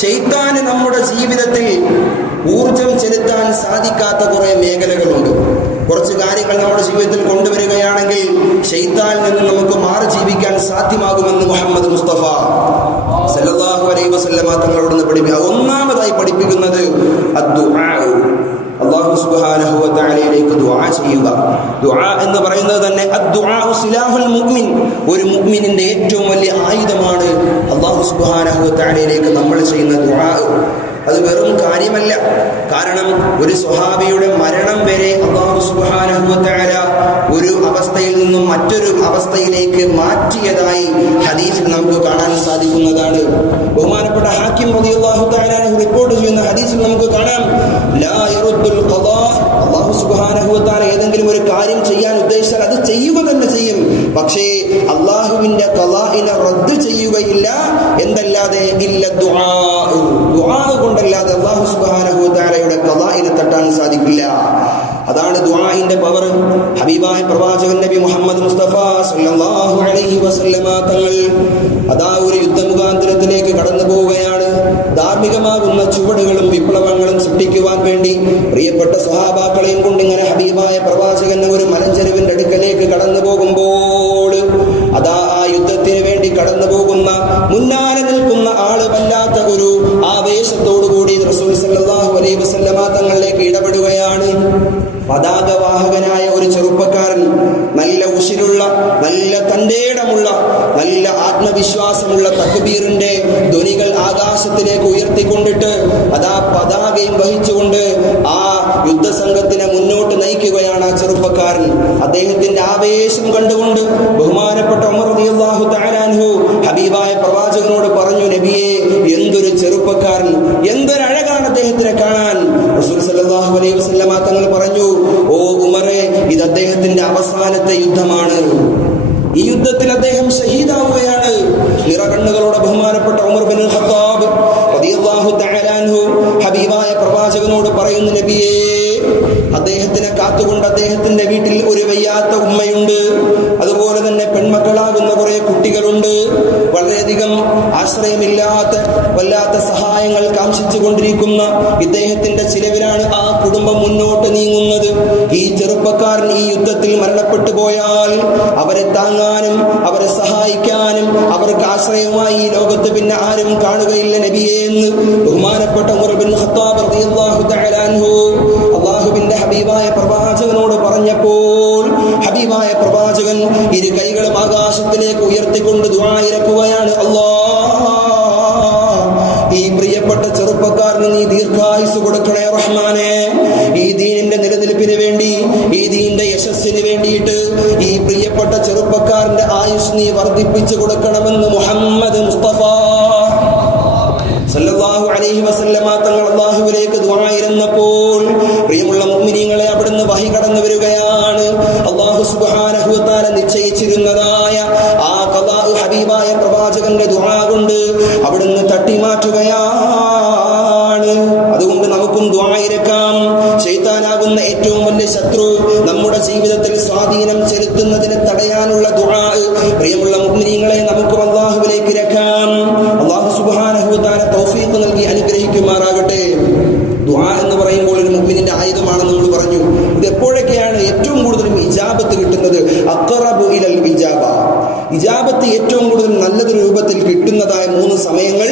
ഷെയ്ത്താന് നമ്മുടെ ജീവിതത്തിൽ ഊർജം ചെലുത്താൻ സാധിക്കാത്ത കുറെ മേഖലകളുണ്ട് കുറച്ച് കാര്യങ്ങൾ നമ്മുടെ ജീവിതത്തിൽ കൊണ്ടുവരികയാണെങ്കിൽ ഷെയ്ത്താനിൽ നിന്ന് നമുക്ക് മാറി ജീവിക്കാൻ സാധ്യമാകുമെന്ന് മുഹമ്മദ് മുസ്തഫ സല്ലല്ലാഹു അലൈഹി വസല്ലമ തങ്ങളോട് പഠിപ്പിക്കുക ഒന്നാമതായി പഠിപ്പിക്കുന്നത് അദ്ദുആഉ. സുബ്ഹാനഹു ദുആ ചെയ്യുക. ദുആ എന്ന് പറയുന്നത് തന്നെ സിലാഹുൽ മുഅ്മിൻ. ഒരു മുഅ്മിനിന്റെ ഏറ്റവും വലിയ ആയുധമാണ്. അല്ലാഹു സുബ്ഹാനഹു തആലയിലേക്ക് നമ്മൾ ചെയ്യുന്ന ദുആ. അത് വെറും കാര്യമല്ല. കാരണം ഒരു സ്വഹാബിയുടെ മരണം വരെ അള്ളാഹു സുബ്ഹാനഹു തആല ഒരു നിന്നും മറ്റൊരു അവസ്ഥയിലേക്ക് മാറ്റിയതായി ഹദീസിൽ നമുക്ക് കാണാൻ സാധിക്കുന്നതാണ്. ബഹുമാനപ്പെട്ട ഹാക്കിം തആല അൻഹു റിപ്പോർട്ട് ചെയ്യുന്ന ഹദീസിൽ നമുക്ക് കാണാം. അള്ളാഹു ഏതെങ്കിലും ഒരു കാര്യം ചെയ്യാൻ ഉദ്ദേശിച്ചാൽ അത് ചെയ്യുക തന്നെ ചെയ്യും. പക്ഷേ അള്ളാഹുവിന്റെ കലാഹിനെ റദ്ദ് ചെയ്യുകയില്ല. എന്തല്ലാതെ? ഇല്ല ദുആ കൊണ്ടല്ലാതെ അള്ളാഹു സുബ്ഹാനഹു കലാഹിനെ തട്ടാൻ സാധിക്കില്ല. ദുആഇന്റെ പവർ ഹബീബായ പ്രവാചകൻ നബി മുഹമ്മദ് മുസ്തഫ സല്ലല്ലാഹു അലൈഹി വസല്ലമ തങ്ങൾ അതാ ഒരു യുദ്ധമുഖാന്തരത്തിലേക്ക് കടന്നു പോവുകയാണ് ധാർമ്മികമാകുന്ന ചുവടുകളും വിപ്ലവങ്ങളും സൃഷ്ടിക്കുവാൻ വേണ്ടി പ്രിയപ്പെട്ട സ്വഹാബാക്കളെയും കൊണ്ട് ഇങ്ങനെ ഹബീബായ പ്രവാചകൻ ഒരു മലഞ്ചെരുവിന്റെ അടുക്കലേക്ക് കടന്നു പോകുമ്പോൾ ധ്വനികൾ ആകാശത്തിലേക്ക് ഉയർത്തിക്കൊണ്ടിട്ട് അതാ പതാകയും വഹിച്ചുകൊണ്ട് ആ യുദ്ധസംഘത്തിനെ മുന്നോട്ട് നയിക്കുകയാണ് ആ ചെറുപ്പക്കാരൻ. അദ്ദേഹത്തിന്റെ ആവേശം കണ്ടുകൊണ്ട് ബഹുമാനപ്പെട്ട ഉമർ അള്ളാഹു തആല അൻഹു ഹബീബായ പ്രവാചകനോട് പറഞ്ഞു നബിയെ എന്തൊരു ചെറുപ്പക്കാരൻ. എന്തൊരഴകാണ് അദ്ദേഹത്തിനെ കാണാൻ. റസൂൽ സല്ലല്ലാഹു അലൈഹി വസല്ലമ തങ്ങൾ പറഞ്ഞു ഓ ഉമറെ ഇത് അദ്ദേഹത്തിന്റെ അവസാനത്തെ യുദ്ധമാണ്. ഈ യുദ്ധത്തിൽ അദ്ദേഹം ഷഹീദാവുകയാണ് നിറകണ്ണുകളോടെ ബഹുമാനപ്പെട്ട ഉമർ ബിൻ ഖത്താബ് റളിയല്ലാഹു തആല അൻഹു ഹബീബായ പ്രവാചകനോട് പറയുന്നു നബിയേ അദ്ദേഹത്തിനെ കാത്തുകൊണ്ട് അദ്ദേഹത്തിന്റെ വീട്ടിൽ ഒരു വയ്യാത്ത ഉമ്മയുണ്ട്. അതുപോലെ തന്നെ പെൺമക്കളാകുന്ന കുറെ കുട്ടികളുണ്ട്. വളരെയധികം ആശ്രയമില്ലാത്ത വല്ലാത്ത സഹായങ്ങൾ കാംക്ഷിച്ചു കൊണ്ടിരിക്കുന്ന ഇദ്ദേഹത്തിന്റെ ചിലവിലാണ് ആ കുടുംബം മുന്നോട്ട് നീങ്ങുന്നത്. ഈ ചെറുപ്പക്കാരൻ ഈ യുദ്ധത്തിൽ മരണപ്പെട്ടു പോയാൽ അവരെ താങ്ങാനും ആശ്രയമായി ഈ ലോകത്ത് പിന്നെ ആരും കാണുകയില്ല നബിയെ എന്ന് ബഹുമാനപ്പെട്ട ഉമർ ബിൻ ഖത്താബ് റളിയല്ലാഹു തആല അൻഹു. അള്ളാഹുവിന്റെ ഹബീബായ പ്രവാചകനോട് പറഞ്ഞപ്പോൾ ഹബീബായ പ്രവാചകൻ ഇരു കൈകളും ആകാശത്തിലേക്ക് ഉയർത്തിക്കൊണ്ട് ദുആയിരക്കുകയാണ് അല്ലാ ഈ പ്രിയപ്പെട്ട ചെറുപ്പക്കാരന് നീ ദീർഘായുസ് കൊടുക്കണേ റഹ്മാനെ. ആയുസ് നീ വർദ്ധിപ്പിച്ചു കൊടുക്കണമെന്ന് മുഹമ്മദ് മുസ്തഫ. സല്ലല്ലാഹു അലൈഹി വസല്ലമ തങ്ങൾ ദുആയിരുന്നപ്പോൾ പ്രിയമുള്ള മുഅ്മിനീങ്ങളെ വഹി കടന്നു വരികയാണ്. നിശ്ചയിച്ചിരുന്നതായ ആ ഹബീബായ പ്രവാചകന്റെ തട്ടിമാറ്റുകയാണ്. അതുകൊണ്ട് നമുക്കും ശൈത്താനാകുന്ന ഏറ്റവും വലിയ ശത്രു നമ്മുടെ ജീവിതത്തിൽ സ്വാധീനം വ തൗഫീഖ് നൽകി അനുഗ്രഹിക്കുമാറാകട്ടെ. ദുആ എന്ന് പറയുമ്പോൾ ഒരു മുഗ്മിനിന്റെ ആയുധമാണെന്ന് നമ്മൾ പറഞ്ഞു. ഇത് എപ്പോഴൊക്കെയാണ് ഏറ്റവും കൂടുതലും ഇജാബത്ത് കിട്ടുന്നത്? അഖറബു ഇലൽ ഇജാബ. ഇജാബത്ത് ഏറ്റവും കൂടുതൽ നല്ലത് രൂപത്തിൽ കിട്ടുന്നതായ മൂന്ന് സമയങ്ങൾ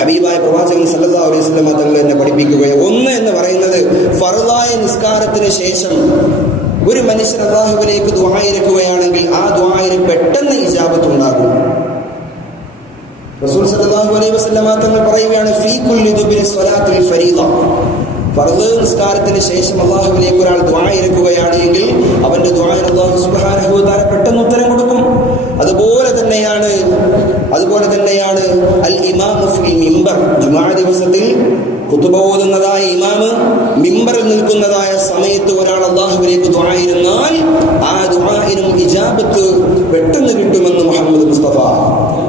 ഹബീബായ പ്രവാചകൻ സല്ലല്ലാഹു അലൈഹി വസല്ലം തങ്ങൾ എന്നെ പഠിപ്പിക്കുകയാണ്. ഒന്ന് എന്ന് പറയുന്നത് ഫർദായ നിസ്കാരത്തിന് ശേഷം ഒരു മനുഷ്യൻ അള്ളാഹുവിലേക്ക് ദ്വായിരക്കുകയാണെങ്കിൽ ആ ദുആയിന് പെട്ടെന്ന് ഇജാബത്ത് ഉണ്ടാകും. റസൂൽ സല്ലല്ലാഹു അലൈഹി വസല്ലമ തങ്ങൾ പറയുകയാണ് ഫീ കുല്ലി ദുബിരി സ്വലാത്തുൽ ഫരീദ. ഫർദ് നിസ്കാരത്തിന് ശേഷം അള്ളാഹുവിലേക്ക് ഒരാൾ ദുആ ഇറക്കുകയാണ് എങ്കിൽ അവന്റെ ദുആന് അള്ളാഹു സുബ്ഹാനഹു തആല പെട്ടെന്ന് ഉത്തരം കൊടുക്കും. അതുപോലെ തന്നെയാണ് അതുപോലെ തന്നെയാണ് അൽ ഇമാമു ഫിൽ മിമ്പർ ജുമാ ദിവസത്തിൽ കുത്തുബ ഓതുന്നതായ ഇമാമ് മിമ്പറിൽ നിൽക്കുന്നതായ സമയത്ത് ഒരാൾ അള്ളാഹുവിലേക്ക് ദ്വായിരുന്നാൽ ആ ദുആഇനും ഇജാബത്ത് പെട്ടെന്ന് കിട്ടുമെന്ന് മുഹമ്മദ് മുസ്തഫ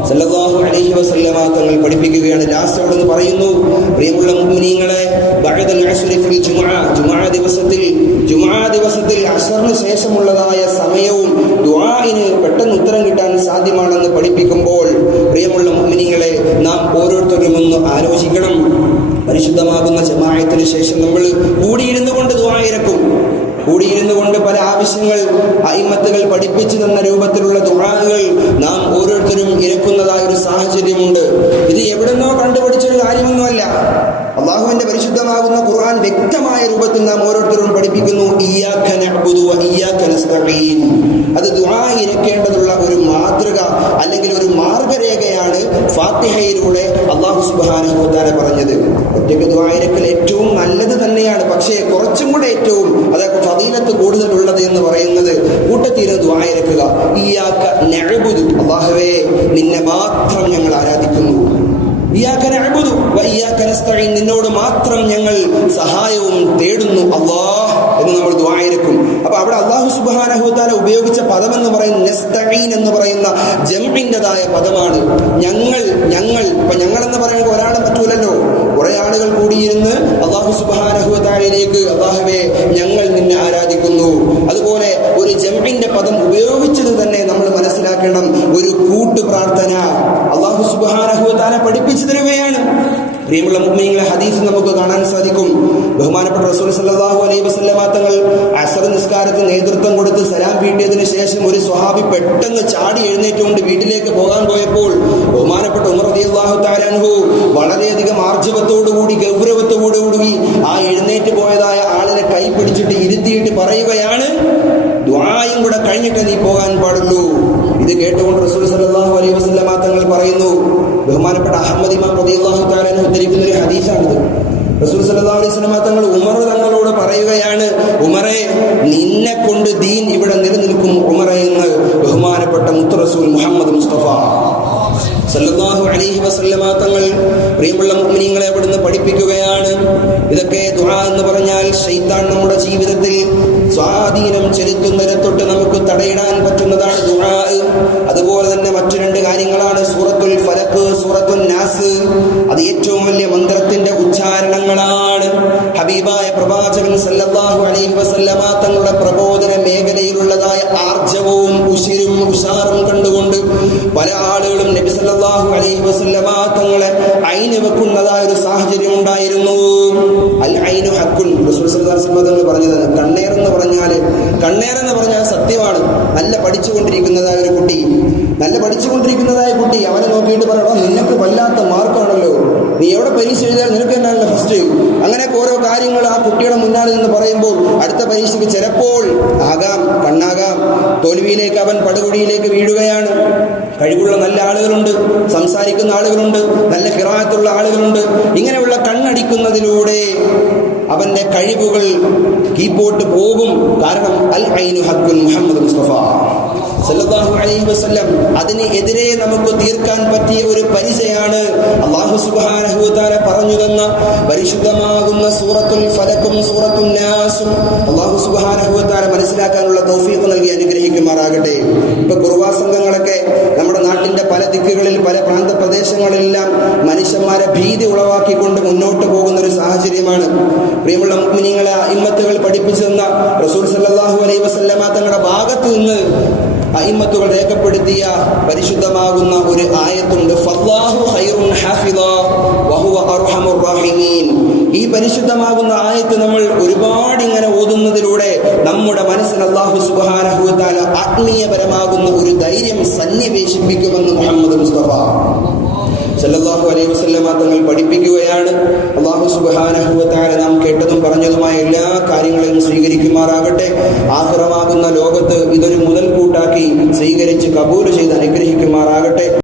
സല്ലല്ലാഹു അലൈഹി വസല്ലമ തങ്ങൾ പഠിപ്പിക്കുകയാണ്. ലാസ്റ്റ് അവിടെ നിന്ന് പറയുന്നു പ്രിയമുള്ള മുഅ്മിനീങ്ങളെ ബഅദൽ അസ്രി ഫിൽ ജുമുഅ ജുമുഅ ദിവസത്തിൽ ജുമുഅ ദിവസത്തിൽ അസറിന് ശേഷമുള്ളതായ സമയവും ദുആഇന് പെട്ടെന്ന് ഉത്തരം കിട്ടാൻ സാധ്യമാണെന്ന് പഠിപ്പിക്കുമ്പോൾ പ്രിയമുള്ള മുഅ്മിനീങ്ങളെ നാം ഓരോരുത്തരും ഒന്ന് ആലോചിക്കണം. പരിശുദ്ധമാകുന്ന ജമാഅത്തിന് ശേഷം നമ്മൾ കൂടിയിരുന്നു കൊണ്ട് ദുആയിരക്കും കൂടിയിരുന്നു കൊണ്ട് പല ആവശ്യങ്ങൾ അയിമത്തുകൾ പഠിപ്പിച്ചു തന്ന രൂപത്തിലുള്ള ദുആകൾ നാം സാഹചര്യമുണ്ട് ഇത് എവിടെന്നോ കണ്ടുപിടിച്ചൊരു കാര്യമൊന്നുമല്ല. അള്ളാഹുവിന്റെ പരിശുദ്ധമാകുന്ന ഖുർആൻ വ്യക്തമായ രൂപത്തിൽ നാം ഓരോരുത്തരും പഠിപ്പിക്കുന്നു അത് ദുആ ഇരക്കേണ്ടതുള്ള ഒരു മാതൃക അല്ലെങ്കിൽ ഒരു മാർഗരേഖയാണ് ഫാത്തിഹയിലൂടെ അള്ളാഹു സുബാനി തആല പറഞ്ഞത്. ഒറ്റയ്ക്ക് ദുആ ഇരക്കൽ ഏറ്റവും നല്ലത് തന്നെയാണ്. പക്ഷേ കുറച്ചും കൂടെ ഏറ്റവും അതൊക്കെ ഫതീലത്ത് കൂടുതലുള്ളത് എന്ന് പറയുന്നത് കൂട്ടത്തീരെ ദുആ ഇരക്കുക ഇയ്യാക നഅ്ബുദു. അള്ളാഹുവേ നിന്നെ മാത്രം ഞങ്ങൾ ആരാധിക്കുന്നു. നിന്നോട് മാത്രം ഞങ്ങൾ സഹായവും തേടുന്നു അള്ളാഹ് എന്ന് നമ്മൾ ദുആയിരക്കും അപ്പൊ അവിടെ അള്ളാഹു സുബ്ഹാനഹു തആല ഉപയോഗിച്ച പദം എന്ന് പറയുന്ന എന്ന് പറയുന്ന ജംഇന്റെതായ പദമാണ്. ഞങ്ങൾ ഞങ്ങൾ ഇപ്പൊ ഞങ്ങൾ എന്ന് പറയുന്നത് ഒരാളും പറ്റൂലല്ലോ കുറെ ആളുകൾ കൂടിയിരുന്ന് അള്ളാഹു സുബ്ഹാനഹു അള്ളാഹുവെ ഞങ്ങൾ നിന്നെ ആരാധിക്കുന്നു. അതുപോലെ ഒരു ജംഇന്റെ പദം ഉപയോഗിച്ചത് തന്നെ നമ്മൾ മനസ്സിലാക്കണം. ഒരു കൂട്ടു പ്രാർത്ഥന. അള്ളാഹു സുബ്ഹാനഹു തആല പഠിപ്പിച്ചു തരുകയാണ്. പ്രിയമുള്ള മുമ്പ് ഹദീസ് നമുക്ക് കാണാൻ സാധിക്കും. ബഹുമാനപ്പെട്ട റസൂൽ സല്ലല്ലാഹു അലൈഹി വസല്ലമ തങ്ങൾ ശേഷം ഒരു സ്വഹാബി പെട്ടെന്ന് ചാടി എഴുന്നേറ്റുകൊണ്ട് വീട്ടിലേക്ക് പോകാൻ പോയപ്പോൾ ബഹുമാനപ്പെട്ട ഉമർ റളിയല്ലാഹു തആല അൻഹു വളരെയധികം ആർജവത്തോടുകൂടി ഗൗരവത്തോടുകൂടി ആ എഴുന്നേറ്റ് പോയതായ ആളിനെ കൈ പിടിച്ചിട്ട് ഇരുത്തിയിട്ട് പറയുകയാണ് ദ്വായും കൂടെ കഴിഞ്ഞിട്ട് നീ പോകാൻ പാടുള്ളൂ. ഇത് കേട്ടുകൊണ്ട് റസൂൽ സല്ലല്ലാഹു അലൈഹി വസല്ലമ തങ്ങൾ പറയുന്നു ബഹുമാനപ്പെട്ട അഹമ്മദ് ഇമാം റളിയല്ലാഹു തആല ഉദ്ധരിക്കുന്ന ഒരു ഹദീസാണിത്. റസൂൽ സല്ലല്ലാഹു അലൈഹി വസല്ലമ തങ്ങൾ ഉമർ തങ്ങളോട് പറയുകയാണ് ഉമറെ നിന്നെ കൊണ്ട് ദീൻ ഇവിടെ നിലനിൽക്കും ഉമറെ എന്ന് ബഹുമാനപ്പെട്ട മുത്തറസൂൽ മുഹമ്മദ് മുസ്തഫ. സല്ലല്ലാഹു അലൈഹി വസല്ലമ തങ്ങൾ പ്രിയമുള്ള മുഅ്മിനീങ്ങളെ അവിടുന്ന് പഠിപ്പിക്കുകയാണ്. ഇതൊക്കെ ദുആ എന്ന് പറഞ്ഞാൽ ശൈത്താൻ നമ്മുടെ ജീവിതത്തിൽ സ്വാധീനം ചെലുത്തുന്നതിനെ തൊട്ട് നമുക്ക് തടയിടാൻ പറ്റുന്നതാണ് ദുആ. അതുപോലെ തന്നെ മറ്റു രണ്ട് കാര്യങ്ങളാണ് ഐന് വെക്കുന്നതായ ഒരു സാഹചര്യം ഉണ്ടായിരുന്നു. അൽ ഐനു വസല്ലമ തങ്ങൾ പറഞ്ഞതാണ് കണ്ണേർ എന്ന് പറഞ്ഞാൽ കണ്ണേർ എന്ന് പറഞ്ഞാൽ സത്യമാണ്. നല്ല പഠിച്ചുകൊണ്ടിരിക്കുന്നതായ ഒരു കുട്ടി നല്ല പഠിച്ചുകൊണ്ടിരിക്കുന്നതായ കുട്ടി അവനെ നോക്കിയിട്ട് പറയണം നിനക്ക് വല്ലാത്ത മാർക്കാണല്ലോ നീ എവിടെ പരീക്ഷ എഴുതിയാൽ നിനക്ക് തന്നെയാണല്ലോ ഫസ്റ്റ് അങ്ങനെയൊക്കെ ഓരോ കാര്യങ്ങൾ ആ കുട്ടിയുടെ മുന്നാളിൽ നിന്ന് പറയുമ്പോൾ അടുത്ത പരീക്ഷയ്ക്ക് ചിലപ്പോൾ ആകാം കണ്ണാകാം. തോൽവിയിലേക്ക് അവൻ പടുകുഴിയിലേക്ക് വീഴുകയാണ്. കഴിവുള്ള നല്ല ആളുകളുണ്ട് സംസാരിക്കുന്ന ആളുകളുണ്ട് നല്ല കിറാത്തുള്ള ആളുകളുണ്ട്. ഇങ്ങനെയുള്ള കണ്ണടിക്കുന്നതിലൂടെ അവന്റെ കഴിവുകൾ കീപ്പോട്ട് പോകും. കാരണം അൽ ഐനു ഹക്കുൻ മുഹമ്മദ് മുസ്തഫ. സല്ലല്ലാഹു അലൈഹി വസല്ലം അതിന് എതിരെ നമുക്ക് തീർക്കാൻ പറ്റിയ ഒരു പരിചയാണ് അള്ളാഹു സുബ്ഹാനഹു വതആല പറഞ്ഞു തന്ന പരിശുദ്ധമാകുന്ന സൂറത്തുൽ ഫലക്കും സൂറത്തുൽ നാസും അള്ളാഹു സുബ്ഹാനഹു വതആല മനസ്സിലാക്കാനുള്ള തൗഫീഖ് നൽകി അനുഗ്രഹിക്കുമാറാകട്ടെ. ഇപ്പൊ കുർവാ സംഘങ്ങളൊക്കെ നമ്മുടെ നാട്ടിന്റെ പല ദിക്കുകളിൽ പല പ്രാന്ത പ്രദേശങ്ങളിലെല്ലാം മനുഷ്യന്മാരെ ഭീതി ഉളവാക്കിക്കൊണ്ട് മുന്നോട്ട് പോകുന്ന ഒരു സാഹചര്യമാണ്. പ്രിയമുള്ള മുഖ്മിനിങ്ങളെ ഇമ്മത്തുകൾ പഠിപ്പിച്ചു തന്ന റസൂൽ സല്ലാഹു അലൈഹി വസല്ലമ തങ്ങളുടെ ഭാഗത്ത് നിന്ന് അയിമത്തുകൾ രേഖപ്പെടുത്തിയ പരിശുദ്ധമാകുന്ന ഒരു ആയത്തുണ്ട്. ഫല്ലാഹു റഹീമീൻ. ഈ പരിശുദ്ധമാകുന്ന ആയത്ത് നമ്മൾ ഒരുപാട് ഇങ്ങനെ ഓതുന്നതിലൂടെ നമ്മുടെ മനസ്സിൽ അള്ളാഹു തആല ആത്മീയപരമാകുന്ന ഒരു ധൈര്യം സന്നിവേശിപ്പിക്കുമെന്ന് മുഹമ്മദ് സല്ലല്ലാഹു അലൈഹി വസല്ലമ തങ്ങൾ പഠിപ്പിക്കുകയാണ്. അള്ളാഹു സുബ്ഹാനഹു വ നാം കേട്ടതും പറഞ്ഞതുമായ എല്ലാ കാര്യങ്ങളെയും സ്വീകരിക്കുമാറാകട്ടെ. ആഹ്റമാകുന്ന ലോകത്ത് ഇതൊരു മുതൽക്കൂട്ടാക്കി സ്വീകരിച്ച് കബൂൽ ചെയ്ത് അനുഗ്രഹിക്കുമാറാകട്ടെ.